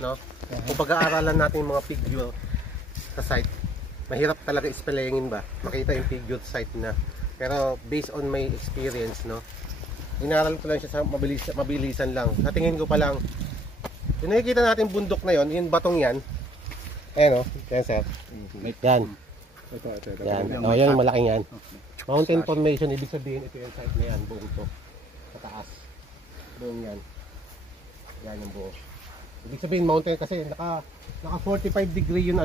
no? Kung pag-aaralan natin yung mga figure sa site, mahirap talaga ispellingin ba? Makita yung figure site na. Pero based on my experience, no? Inaral ko lang siya sa mabilisan lang. Sa tingin ko pa lang, yung nakikita natin bundok na yon, yung batong yan. Ayan o, yan sir. Yan. Yan. O, yan yung malaking yan. Mountain formation, ibig sabihin ito yung site na yan, buong to. Sa taas. Buong yan. Yan yung buo. Ibig sabihin mountain kasi naka 45 degree yung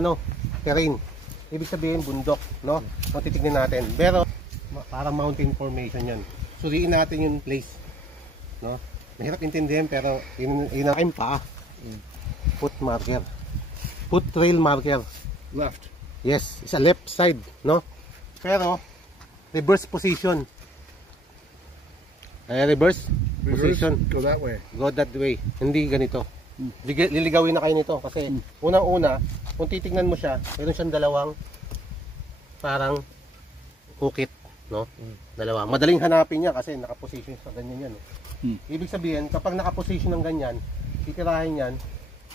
terrain. Ibig sabihin bundok, no? Kung titignan natin. Pero parang mountain formation yan. Suriin natin yung place, no? Mahirap intindihin pero yun ang pa. Foot marker. Foot trail marker. Left. Yes, it's a left side, no? Pero reverse position. Reverse position. Go that way. Go that way. Hindi ganito. Liligawin na kayo nito kasi unang-una, kung titignan mo siya, meron siyang dalawang parang ukit, no? Dalawa. Madaling hanapin niya kasi nakaposition sa ganyan yan. Ibig sabihin, kapag nakaposition ng ganyan, titirahin yan,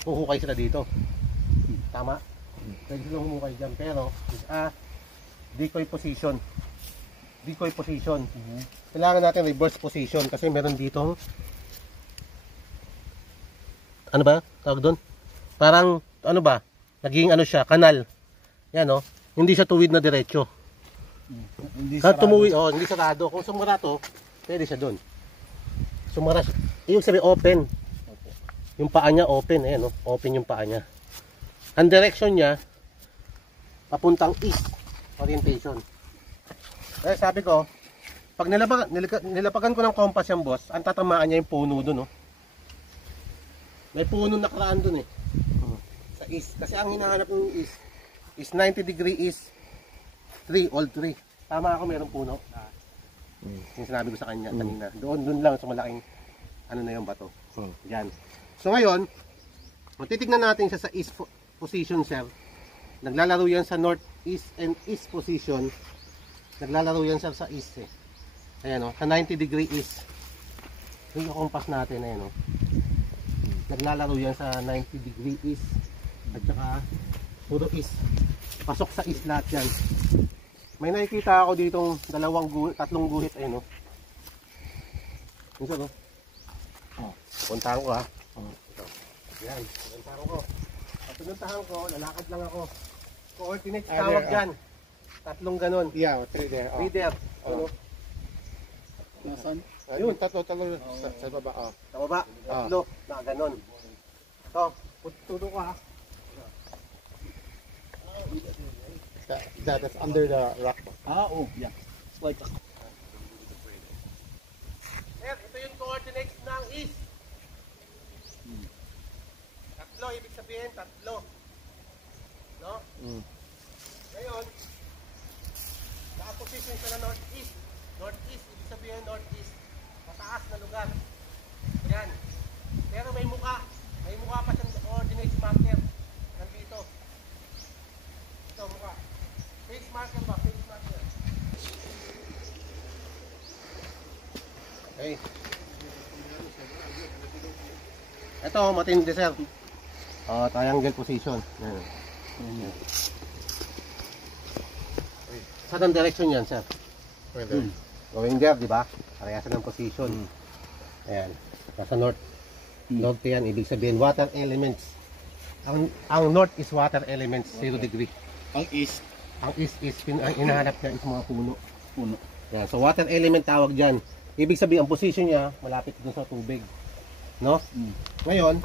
huhukay sila dito. Tama? Pwede silang humukay dyan. Pero, decoy position. Decoy position. Kailangan natin reverse position kasi meron dito. Ano ba? Tawag doon? Parang, ano ba? Naging siya, kanal. Yan, no? Hindi siya tuwid na diretso. Hindi Kahit sarado. tumuwi, hindi sarado. Kung sumura to, pwede siya doon. Sumura siya. Yung sabi, open. Yung paa niya, open. Ayan, no? Open yung paa niya. Ang direction niya, papuntang east orientation. Eh, sabi ko, pag nilapagan ko ng compass yung boss, ang tatamaan niya yung puno doon, no? May puno nakaraan doon eh. Sa east. Kasi ang hinahanap ng east is 90 degree east. 3, all 3. Tama ako, mayroong puno. Yung sinabi ko sa kanya kanina. Doon lang sa malaking na yung bato. Yan. So ngayon, kung titignan natin siya sa east position, sir. Naglalaro yan sa north east and east position. Naglalaro yan sir sa east eh. Ayan o, sa 90 degree east. Yung compass natin, ayan o. Naglalaro yan sa 90 degree east. At saka puro east. Pasok sa east lahat yan. May nakikita ako ditong tatlong guhit, ayun o. Yung sir o. Puntahan ko ha. Ito. Yan, puntahan ko. At pinuntahan ko, lalakad lang ako. Coordinates tawag dyan. Tatlong ganon. Yeah, 3 there. 3 there. Ano? Nasaan? Ayun, tatlo sa baba. sa baba. Tatlo. Na ganon. Ito, tuturo ko ha. That's under the rock. Oh, yeah. It's like a... Sir, ito yung coordinates ng east. Tatlo, ibig sabihin tatlo. No? Ngayon, nakaposition siya na northeast. Northeast, ibig sabihin northeast. Mataas na lugar. Yan. Pero may mukha. May mukha pa siyang coordinates marker. Nandito. Ito, mukha. Face marker ba? Face marker. Okay. Ito, matindi sir. Triangle position. Yan. Saan ang direction yan, sir? Going there, di ba? Parehasan ng position. Ayan. Nasa north. North yan, ibig sabihin water elements. Ang north is water elements, 0 degree. Ang east. Ang east is, hinahanap niya is mga puno. Yan. So water element tawag dyan. Ibig sabihin, ang position niya, malapit dun sa tubig. No? Ngayon,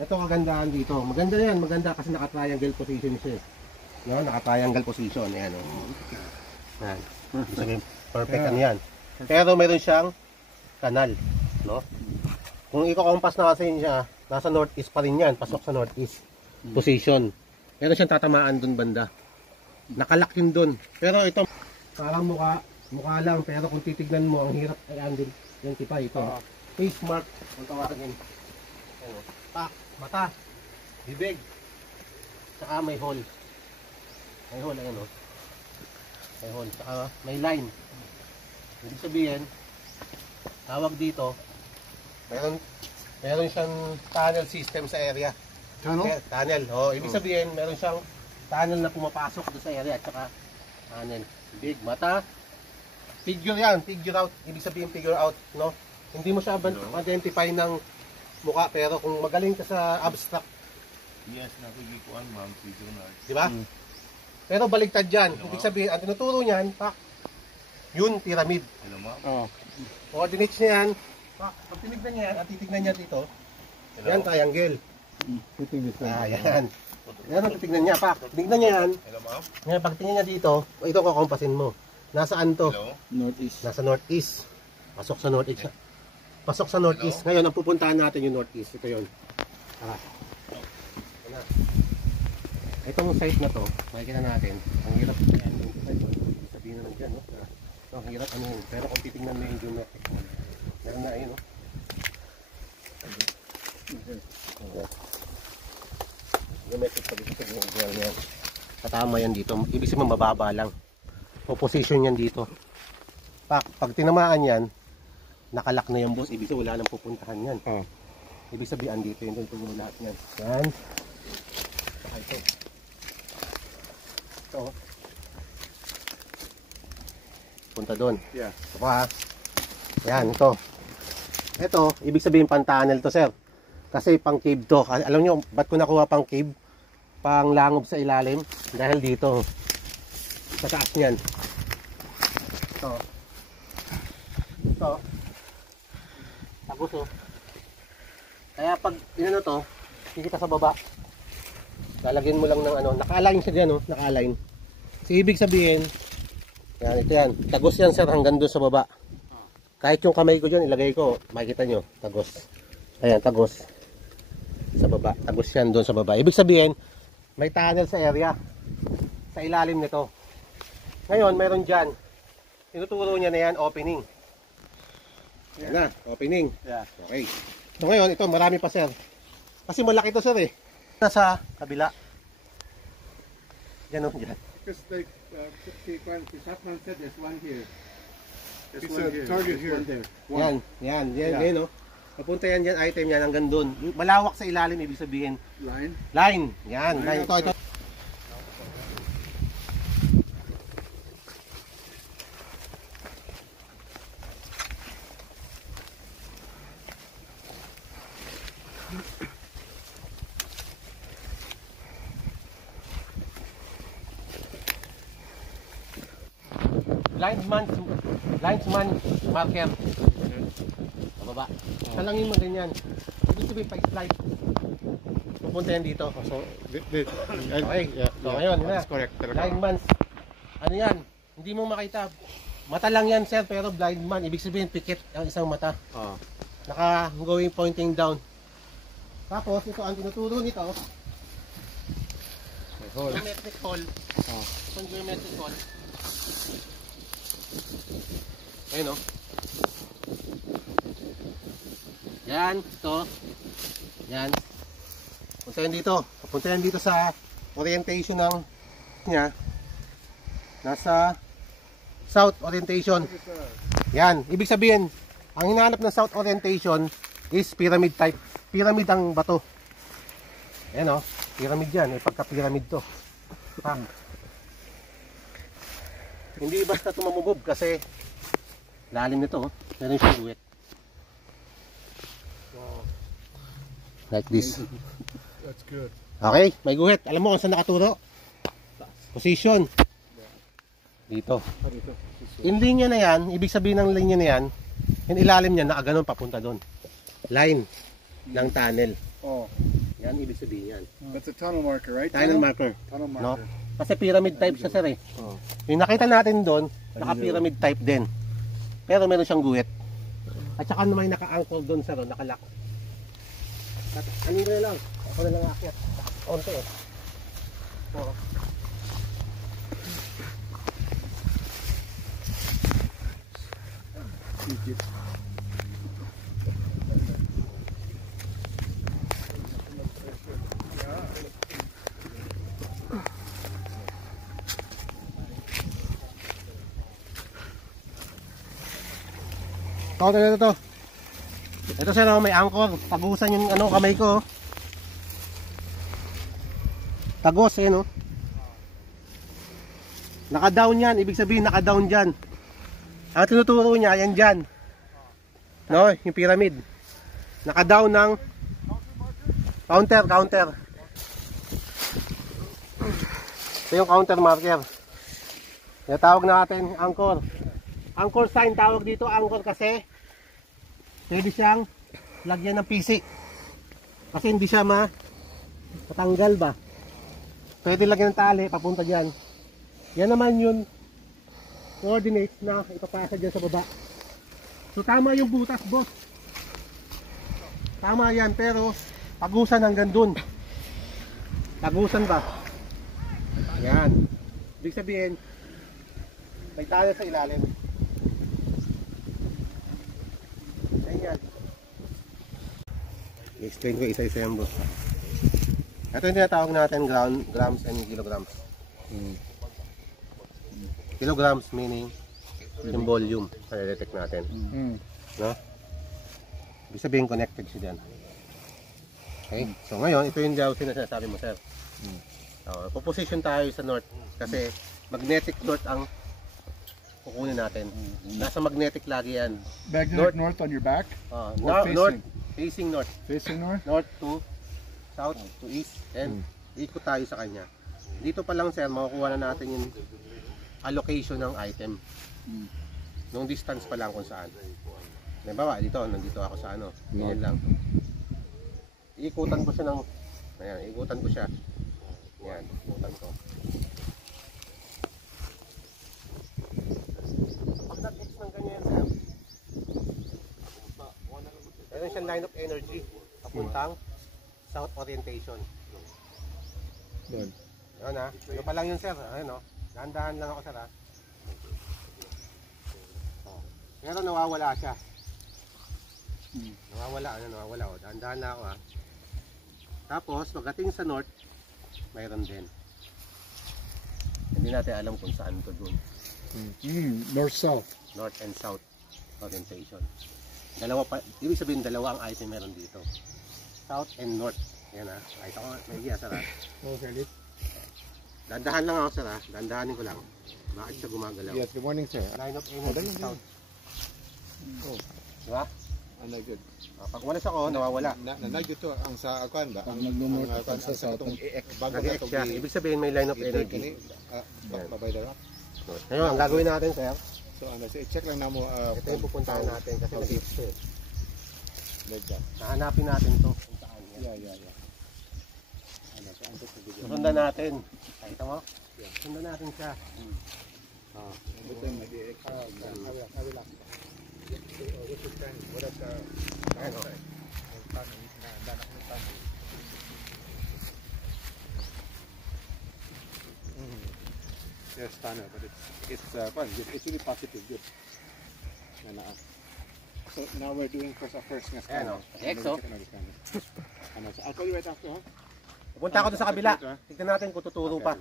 ito kagandahan dito. Maganda yan, maganda kasi naka-triangle position siya. No? Naka-triangle position. Ayan, oh. Yan. Sabihin, perfect ano yan. Pero meron siyang kanal. No? Kung i-compass na kasi siya, nasa northeast pa rin yan. Pasok sa northeast position. Meron siyang tatamaan dun banda. Nakalak yun dun. Pero ito, parang mukha lang. Pero kung titignan mo, ang hirap ay andun. Yung tipa ito. Face mark. Kung tawagin. Mata. Bibig. Saka may hole. May hole, ayan o. May hole. Saka may line. Ibig sabihin, tawag dito, meron siyang tunnel system sa area. Tunnel? Tunnel. Oh, ibig sabihin, meron siyang tunnel na pumapasok doon sa area at saka tunnel. Big mata. Figure yan, figure out. Ibig sabihin figure out, no? Hindi mo siya identify ng mukha, pero kung magaling ka sa abstract, Yes, napagikuan ma'am, figure na. di ba? Pero baligtad yan. Ibig sabihin, ang tinuturo niyan, pak, yun, pyramid. Hello ma'am. Oh. Coordinates niya yan. Pak, pag tinignan niya yan, at titignan niya dito, yan, triangle. Yan. Yan ang titignan niya, pak. Tignan niya yan. Hello ma'am. Ngayon, pag tingin niya dito, ito kukompasin mo. Nasaan to? Hello. Northeast. Nasa northeast. Pasok sa northeast. Pasok sa northeast. Ngayon, ang pupuntahan natin yung northeast. Ito yun. Tara. Ayan. Itong site na to, makikita natin. Ang hirap yan. Sabihin na lang dyan, no? Ang hirap ano yun. Pero kung titignan mo yung geometric, meron na ayun, no? Geometric sabihin yan. Katama yan dito. Ibig sabihin mababa lang. O position yan dito. Pag tinamaan yan, nakalak na yung boss. Ibig sabihin wala nang pupuntahan yan. Ibig sabihin dito yun. Doon lahat yan. Yan. Saka ito. Ito. Punta doon. Yeah. Ito pa. Yan, ito. Ito, ibig sabihin pan-tunnel to, sir. Kasi pang cave to. Alam nyo, ba't ko nakuha pang cave? Pang langob sa ilalim. Dahil dito. Sa taas niyan. Ito. Ito. Tapos oh. Kaya pag inano to, kikita sa baba. Lalagyan mo lang ng ano, naka-align siya diyan oh, naka-align. So ibig sabihin, yan ito yan. Tagos yan sir hanggang doon sa baba. Kahit yung kamay ko diyan ilagay ko, makikita nyo, tagos. Ayan, tagos. Sa baba, tagos yan doon sa baba. Ibig sabihin, may tunnel sa area. Sa ilalim nito. Ngayon, mayroon diyan. Tinuturo niya na yan, opening. Yan na, opening. Yeah. Okay. So ngayon, ito marami pa sir. Kasi malaki to sir eh. Nasa kabila. Yan o, dyan. Because like Sapman said, there's one here. There's It's one a here. target There's here. one there. Yan, yan, yan, Yeah. yan o. Papunta yan dyan, item yan hanggang doon. Malawak sa ilalim, ibig sabihin. Line. Line, yan, line. Ito. Linesman marker. Sa baba. Sa lang yung ganyan. Ibig sabihin pa-slide. Pupunta yan dito. So, Okay. yeah, So ngayon, that's correct. Lineman. Ano yan? Hindi mo makita. Mata lang yan sir, pero blind man. Ibig sabihin pikit ang isang mata. Naka-going pointing down. Tapos ito ang tinuturo nito. Geometric hole. Itong geometric hole. Ayun o. Yan, ito. Yan. Punta yan dito. Punta yan dito sa orientation ng niya. Nasa south orientation. Yan. Ibig sabihin, ang hinahanap ng south orientation is pyramid type. Pyramid ang bato. Yan o. Pyramid yan. May pagka-pyramid to. Hindi basta tumamubog kasi lalim nito. Meron siyang guwit. Like this. That's good. Okay, may guhit. Alam mo kung saan nakaturo? Position. Dito. Yung linya na yan, ibig sabihin ng linya na yan, yung ilalim niya nakaganon papunta doon. Line ng tunnel. Oh, Yan, ibig sabihin yan. that's a tunnel marker, right? Tunnel marker. Tunnel No? marker. Kasi pyramid type siya sir eh. Yung nakita natin doon, naka-pyramid type din. Pero meron siyang guhit. At saka may naka-anchor doon sir, nakalock. Ano na lang? Ako na lang aakyat. Onto eh. Oo. Ito sir, may anchor. Tagusan yung kamay ko. Tagos, eh, no? Naka-down yan. Ibig sabihin, naka-down dyan. Ang tinuturo niya, yan dyan. No? Yung pyramid. Naka-down ng counter. Ito yung counter marker. Tawag natin anchor. Anchor sign tawag dito. Anchor kasi pwede siyang lagyan ng PC. Kasi hindi siya matanggal ba. Pwede lagyan ng tali papunta dyan. Yan naman yun coordinates na ipapasa dyan sa baba. So tama yung butas, boss. Tama yan, pero tagusan hanggang dun. Tagusan ba? Yan. Ibig sabihin, may tali sa ilalim. Yan. I-explain ko isa-isa yan, boss. Ito yung tinatawag natin grams and kilograms. Kilograms meaning yung volume na detect natin. No? Ibig sabihin connected siya dyan. Okay? So ngayon, ito yung dowsy na sinasabi mo, sir. Puposition tayo sa north kasi magnetic north ang kukunin natin. Nasa magnetic lagi yan. Magnetic north on your back? North, facing north. Facing north? North to south to east. And ikot tayo sa kanya. Dito pa lang, sir, makukuha na natin yung allocation ng item. Nung distance pa lang kung saan. Halimbawa, dito, nandito ako sa ano. Ganyan lang. Iikutan ko siya ng, ayan, iikutan ko siya. Ayan, iikutan ko. Pag nag-X ng ganyan, sir, meron siyang line of energy papuntang south orientation. Doon. Yun ha. Ito pa lang yun, sir. Ayun o. Dahan-dahan lang ako, sir ha. Pero nawawala siya. Nawawala o. Dahan-dahan lang ako ha. Tapos, pagdating sa north, mayroon din. Hindi natin alam kung saan ito doon. North-south. North and south orientation. Dalawa pa, ibig sabihin dalawa ang item meron dito. South and north. Yan ha. Kahit ako, may hiya, sir ha. Okay. Dandahan lang ako, sir ha. Dandahanin ko lang. Bakit siya gumagalaw? Yes, good morning, sir. Line of energy south. Diba? Ano good? Pag walis ako, nawawala. Nandito ang sa akuan ba? Pag nag-north at sa south. Nag-X siya. Ibig sabihin may line of energy. Babay the rock. Ngayon, ang gagawin natin, sir. So, check lang na mo. Ito yung pupuntahan natin kasi nag-X siya. Like that. Nahanapin natin to kung saan. Yeah. Sundan natin. Nakita mo? Sundan natin siya. Ayan o. Yes, Tana, but it's fun. It's really positive. Good. So now we're doing first nga scanner. Exo. So I'll call you right after, huh? Pupunta ako doon sa kabila. Tignan natin kung tuturo pa.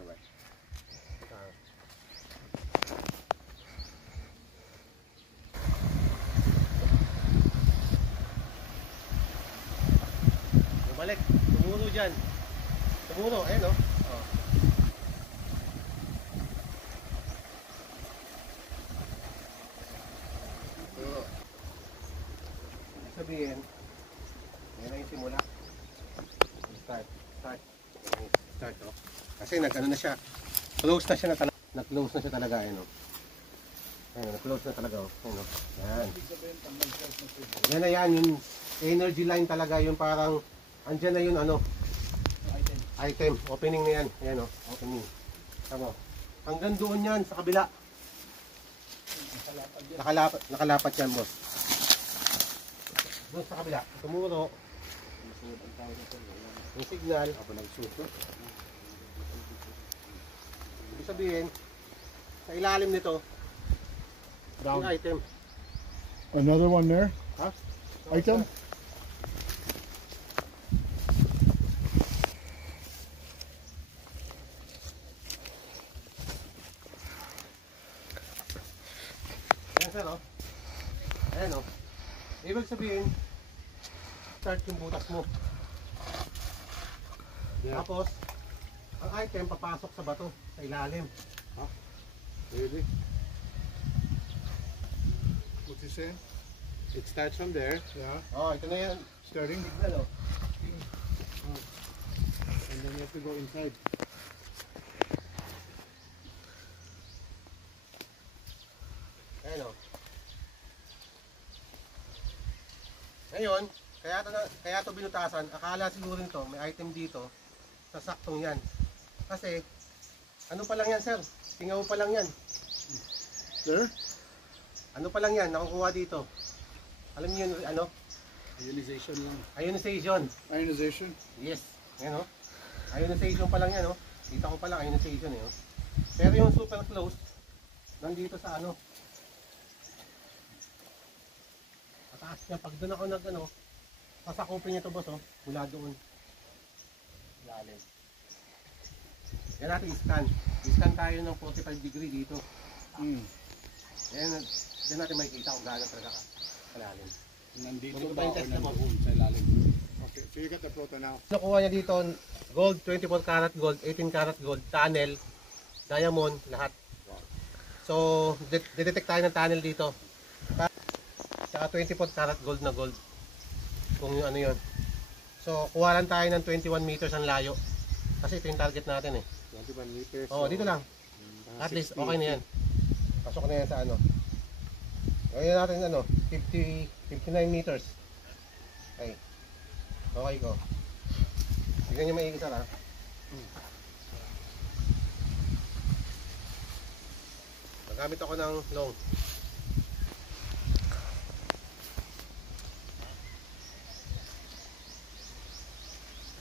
Bumalik. Tumuro dyan. Tumuro. Ayan o. Tumuro. Sabihin, yan na yung simula. Start oh. Kasi nag-ano na siya. Close na siya na talaga. Nag-close na siya talaga. Ayan o. Ayan, nag-close na talaga o. Ayan o. Yan. Yan na yan. Yung energy line talaga. Yung parang andyan na yun ano. Item. Opening na yan. Ayan o. Opening. Tama. Hanggang doon yan sa kabila. Nakalapat yan, boss. Doon sa kabila. Tumuro. Yung signal. Ako nagsuso. Ibig sabihin, sa ilalim nito, yung item. Another one there? Ha? Item? Ayan, sir, oh. Ayan, oh. Ibig sabihin, start yung butas mo. Yeah. Tapos, Ang item papasok sa bato, sa ilalim. Really? What's he saying? It starts from there. Yeah. Oh, ito na yan. Starting. Signal, oh. And then you have to go inside. Ayan, oh. Ngayon, kaya to binutasan, akala siguro nito, may item dito, sa saktong yan. Kasi, ano pa lang yan, sir? Tingaw pa lang yan. There? Ano pa lang yan, nakukuha dito. Alam niyo yun, ano? Ionization lang. Ionization. Ionization? Yes. Ayan, oh. Ionization pa lang yan, oh. Kita ko pa lang, ionization, eh, oh. Pero yung super close, nandito sa ano. Mataas niya. Pag doon ako nag, ano, sasakupin niya to, boss, oh. Mula doon. Lalim. Yan natin i-scan. I-scan tayo ng 45 degree dito. Yan, dyan natin makikita kung gaano talaga kalalim. Nandito Ganito ba ba yung o test na mo? nandoon sa ilalim? Okay, so you got the proton now. Nakuha niya dito, gold, 24 karat gold, 18 karat gold, tunnel, diamond, lahat. So, detect tayo ng tunnel dito. Saka 24 karat gold na gold. Kung yung ano yun. So, kuha lang tayo ng 21 meters ang layo. Kasi ito yung target natin, eh. 21 meters. Oo, dito lang. Mga At least, 60. okay na yan. Pasok na yan sa ano. Ngayon natin ano, 59 meters. Okay. Okay ko. Tignan nyo maigi, sir, ha. Magamit ako ng long.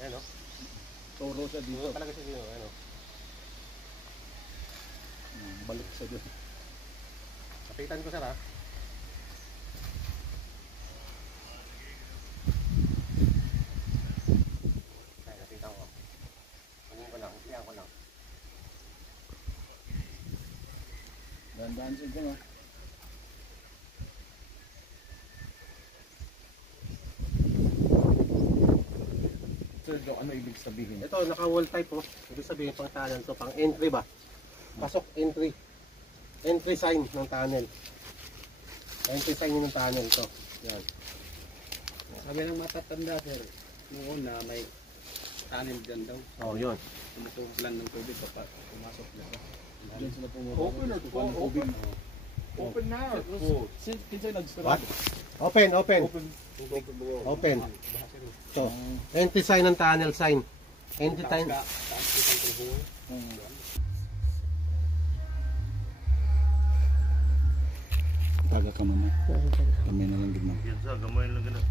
Ayan, o. Toro siya dito. Dito talaga siya dito. Ayan, o. Balik siya doon. Kapitan ko, sir, ha. Ay, napitan ko. Kunin ko lang. Iyan ko lang. Dahan-dahan siya dyan, ah. Sir, ano ibig sabihin? Ito, naka-wall type, oh. Ibig sabihin pang tunnel to, pang entry ba? Pasok, entry. Entry sign ng tunnel. Entry sign ng tunnel to. Yan. Sabi ng matatanda, sir, noon na may tunnel dyan daw. Oh, yun. Tumutulan ng tubig kapag pumasok dyan. Diyan sila pumapasok. Open or open? Open now or closed? Kinsa nag-start? What? Open, open. Open. To. Entry sign ng tunnel sign. Entry sign. Taga ka muna. Kami na lang gitna. Yan sa gamay lang ganun.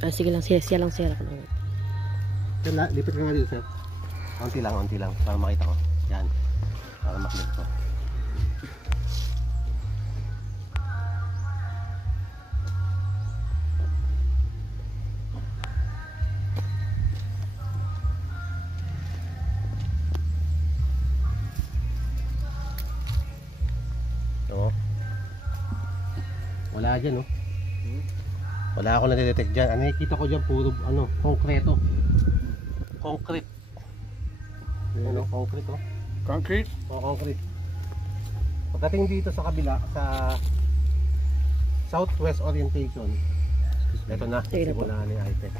Ah, sige lang, siya lang sir. Lipit ka nga dito, sir. Onti lang. Para makita ko. Yan. Para makita ko. So, wala dyan, no? Wala ako na-detect dyan. Ang nakikita ko dyan, puro, ano, konkreto. Concrete. Ano, concrete, oh. Concrete? O, concrete. Pagdating dito sa kabila, sa southwest orientation, ito na, Sige na po. simula na yung item.